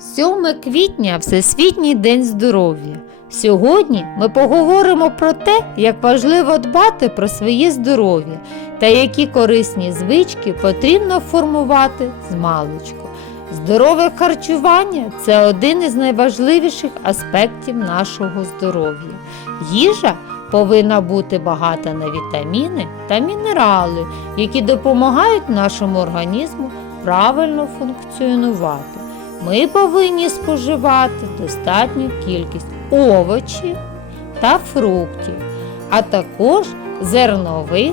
7 квітня Всесвітній день здоров'я. Сьогодні ми поговоримо про те, як важливо дбати про своє здоров'я та які корисні звички потрібно формувати з маличку. Здорове харчування це один із найважливіших аспектів нашого здоров'я. Їжа повинна бути багата на вітаміни та мінерали, які допомагають нашому організму правильно функціонувати. Ми повинні споживати достатню кількість овочів та фруктів, а також зернових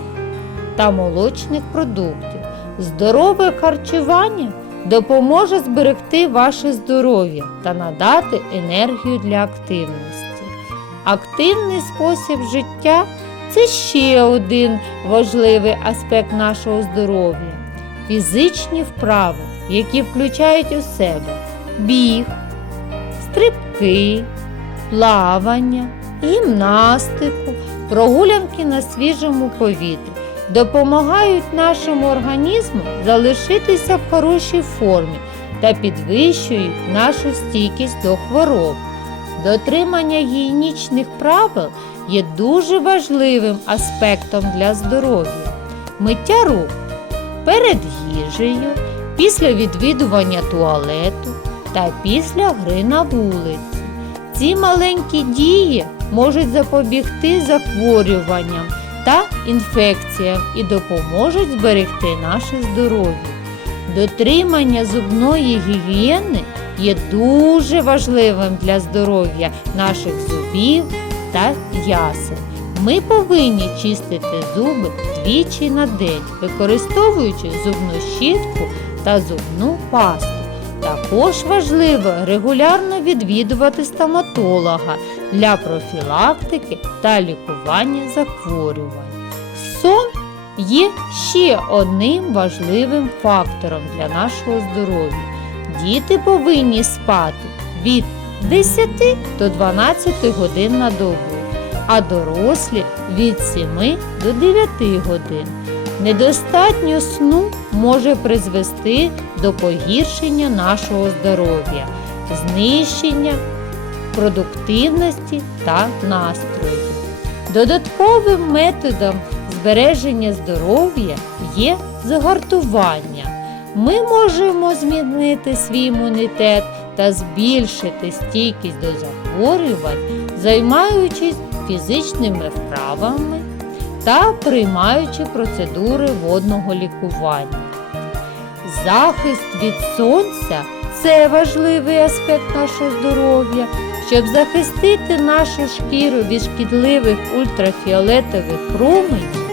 та молочних продуктів. Здорове харчування допоможе зберегти ваше здоров'я та надати енергію для активності. Активний спосіб життя це ще один важливий аспект нашого здоров'я. Фізичні вправи, які включають у себе біг, стрибки, плавання, гімнастику, прогулянки на свіжому повітрі допомагають нашому організму залишитися в хорошій формі та підвищують нашу стійкість до хвороб. Дотримання гігієнічних правил є дуже важливим аспектом для здоров'я. Миття рук перед їжею, після відвідування туалету та після гри на вулиці. Ці маленькі дії можуть запобігти захворюванням та інфекціям і допоможуть зберегти наше здоров'я. Дотримання зубної гігієни є дуже важливим для здоров'я наших зубів та ясен. Ми повинні чистити зуби двічі на день, використовуючи зубну щітку та зубну пасту. Також важливо регулярно відвідувати стоматолога для профілактики та лікування захворювань. Сон є ще одним важливим фактором для нашого здоров'я. Діти повинні спати від 10 до 12 годин на добу, а дорослі від 7 до 9 годин. Недостатньо сну може призвести до погіршення нашого здоров'я, знищення продуктивності та настрою. Додатковим методом збереження здоров'я є загартування. Ми можемо змінити свій імунітет та збільшити стійкість до захворювань, займаючись фізичними вправами та приймаючи процедури водного лікування. Захист від сонця це важливий аспект нашого здоров'я. Щоб захистити нашу шкіру від шкідливих ультрафіолетових променів,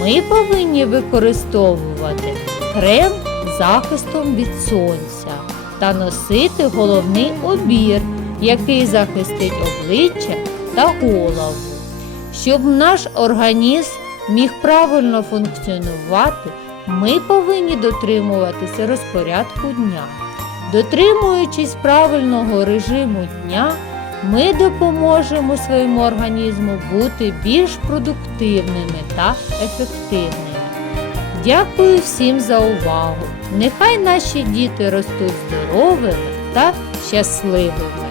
ми повинні використовувати крем захистом від сонця та носити головний обір, який захистить обличчя та голову. Щоб наш організм міг правильно функціонувати, ми повинні дотримуватися розпорядку дня. Дотримуючись правильного режиму дня, ми допоможемо своєму організму бути більш продуктивними та ефективними. Дякую всім за увагу! Нехай наші діти ростуть здоровими та щасливими!